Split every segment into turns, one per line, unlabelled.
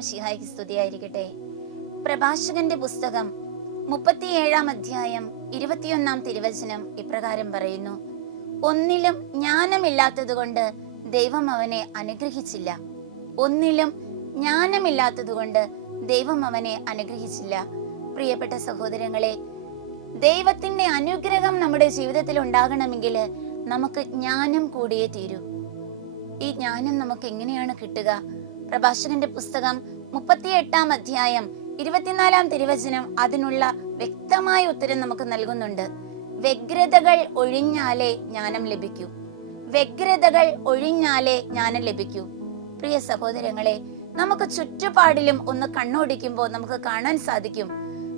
മിശിഹായ്ക്ക് സ്തുതിയായിരിക്കട്ടെ. പ്രഭാഷകന്റെ പുസ്തകം മുപ്പത്തിയേഴാം അധ്യായം ഇരുപത്തിയൊന്നാം തിരുവചനം ഇപ്രകാരം പറയുന്നു. ഒന്നിലും ജ്ഞാനമില്ലാത്തതുകൊണ്ട് ദൈവം അവനെ അനുഗ്രഹിച്ചില്ല. ഒന്നിലും ജ്ഞാനമില്ലാത്തതുകൊണ്ട് ദൈവം അവനെ അനുഗ്രഹിച്ചില്ല. പ്രിയപ്പെട്ട സഹോദരങ്ങളെ ദൈവത്തിന്റെ അനുഗ്രഹം നമ്മുടെ ജീവിതത്തിൽ ഉണ്ടാകണമെങ്കിൽ നമുക്ക് ജ്ഞാനം കൂടിയേ തീരൂ. ഈ ജ്ഞാനം നമുക്ക് എങ്ങനെയാണ് കിട്ടുക? പ്രഭാഷകന്റെ പുസ്തകം മുപ്പത്തിയെട്ടാം അധ്യായം ഇരുപത്തിനാലാം തിരുവചനം അതിനുള്ള വ്യക്തമായ ഉത്തരം നമുക്ക് നൽകുന്നുണ്ട്. വ്യഗ്രതകൾ ഒഴിഞ്ഞാലേ ജ്ഞാനം ലഭിക്കൂ. വ്യഗ്രതകൾ ഒഴിഞ്ഞാലേ ജ്ഞാനം ലഭിക്കൂ. പ്രിയ സഹോദരങ്ങളെ നമുക്ക് ചുറ്റുപാടിലും ഒന്ന് കണ്ണോടിക്കുമ്പോൾ നമുക്ക് കാണാൻ സാധിക്കും.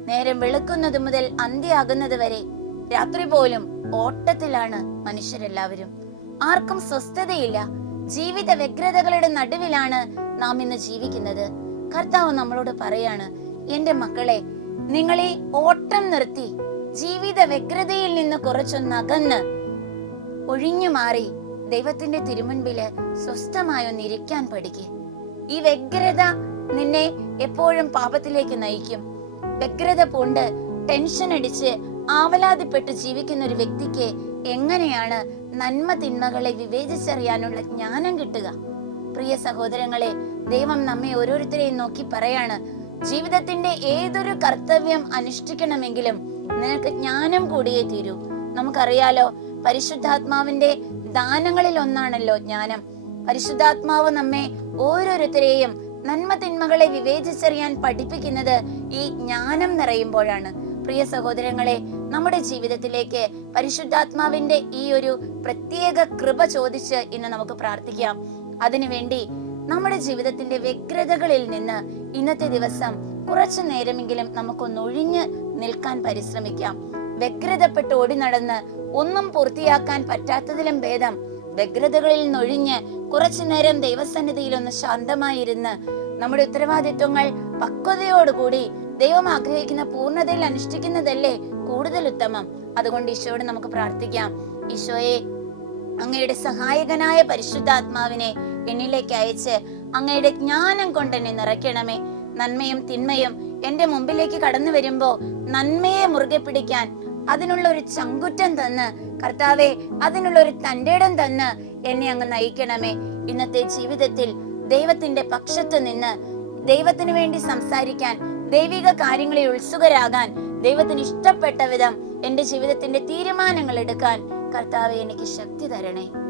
നേരം വെളുക്കുന്നത് മുതൽ അന്ത്യാകുന്നത് വരെ രാത്രി പോലും ഓട്ടത്തിലാണ് മനുഷ്യരെല്ലാവരും. ആർക്കും സ്വസ്ഥതയില്ല. ജീവിത വ്യഗ്രതകളുടെ നടുവിലാണ് നാം ഇന്ന് ജീവിക്കുന്നത്. കർത്താവ് നമ്മളോട് പറയാണ് എന്റെ മക്കളെ നിങ്ങളെ ഓട്ടം നിർത്തി ജീവിത വ്യഗ്രതയിൽ നിന്ന് കുറച്ചൊന്ന് അകന്ന് ഒഴിഞ്ഞു മാറി ദൈവത്തിന്റെ തിരുമുൻപിൽ സ്വസ്ഥമായൊന്നിരിക്കാൻ ഇരിക്കാൻ പഠിക്ക്. ഈ വ്യഗ്രത നിന്നെ എപ്പോഴും പാപത്തിലേക്ക് നയിക്കും. വ്യഗ്രത പൂണ്ട് ടെൻഷൻ അടിച്ച് ആവലാതിപ്പെട്ട് ജീവിക്കുന്ന ഒരു വ്യക്തിക്ക് എങ്ങനെയാണ് നന്മ തിന്മകളെ വിവേചിച്ചറിയാനുള്ള ജ്ഞാനം കിട്ടുക? പ്രിയ സഹോദരങ്ങളെ ദൈവം നമ്മെ ഓരോരുത്തരെയും നോക്കി പറയാണ് ജീവിതത്തിന്റെ ഏതൊരു കർത്തവ്യം അനുഷ്ഠിക്കണമെങ്കിലും നിനക്ക് ജ്ഞാനം കൂടിയേ തീരൂ. നമുക്കറിയാലോ പരിശുദ്ധാത്മാവിന്റെ ദാനങ്ങളിൽ ഒന്നാണല്ലോ ജ്ഞാനം. പരിശുദ്ധാത്മാവ് നമ്മെ ഓരോരുത്തരെയും നന്മ തിന്മകളെ വിവേചിച്ചറിയാൻ പഠിപ്പിക്കുന്നത് ഈ ജ്ഞാനം നിറയുമ്പോഴാണ്. പ്രിയ സഹോദരങ്ങളെ നമ്മുടെ ജീവിതത്തിലേക്ക് പരിശുദ്ധാത്മാവിന്റെ ഈ ഒരു പ്രത്യേക കൃപ ചോദിച്ച് ഇന്ന് നമുക്ക് പ്രാർത്ഥിക്കാം. അതിനുവേണ്ടി നമ്മുടെ ജീവിതത്തിന്റെ വ്യഗ്രതകളിൽ നിന്ന് ഇന്നത്തെ ദിവസം കുറച്ചു നേരമെങ്കിലും നമുക്കൊന്ന് ഒഴിഞ്ഞ് നിൽക്കാൻ പരിശ്രമിക്കാം. വ്യഗ്രതപ്പെട്ട് ഓടി നടന്ന് ഒന്നും പൂർത്തിയാക്കാൻ പറ്റാത്തതിലും ഭേദം വ്യഗ്രതകളിൽ നിന്നൊഴിഞ്ഞ് കുറച്ചു നേരം ദൈവസന്നിധിയിൽ ഒന്ന് ശാന്തമായിരുന്ന് നമ്മുടെ ഉത്തരവാദിത്വങ്ങൾ പക്വതയോടുകൂടി ദൈവം ആഗ്രഹിക്കുന്ന പൂർണതയിൽ അനുഷ്ഠിക്കുന്നതല്ലേ കൂടുതൽ ഉത്തമം. അതുകൊണ്ട് ഈശോയോട് നമുക്ക് പ്രാർത്ഥിക്കാം. ഈശോയെ അങ്ങയുടെ സഹായകനായ പരിശുദ്ധാത്മാവിനെ എന്നിലേക്ക് അയച്ച് അങ്ങയുടെ ജ്ഞാനം കൊണ്ട് എന്നെ നിറയ്ക്കണമേ. നന്മയും തിന്മയും എന്റെ മുമ്പിലേക്ക് കടന്നു വരുമ്പോ നന്മയെ മുറുകെ പിടിക്കാൻ അതിനുള്ള ഒരു ചങ്കുറ്റം തന്ന് കർത്താവെ അതിനുള്ള ഒരു തന്റെടം തന്ന് എന്നെ അങ്ങ് നയിക്കണമേ. ഇന്നത്തെ ജീവിതത്തിൽ ദൈവത്തിന്റെ പക്ഷത്ത് നിന്ന് ദൈവത്തിന് വേണ്ടി സംസാരിക്കാൻ ദൈവിക കാര്യങ്ങളിൽ ഉത്സുകരാകാൻ ദൈവത്തിന് ഇഷ്ടപ്പെട്ട വിധം എന്റെ ജീവിതത്തിന്റെ തീരുമാനങ്ങൾ എടുക്കാൻ കർത്താവെ എനിക്ക് ശക്തി തരണേ.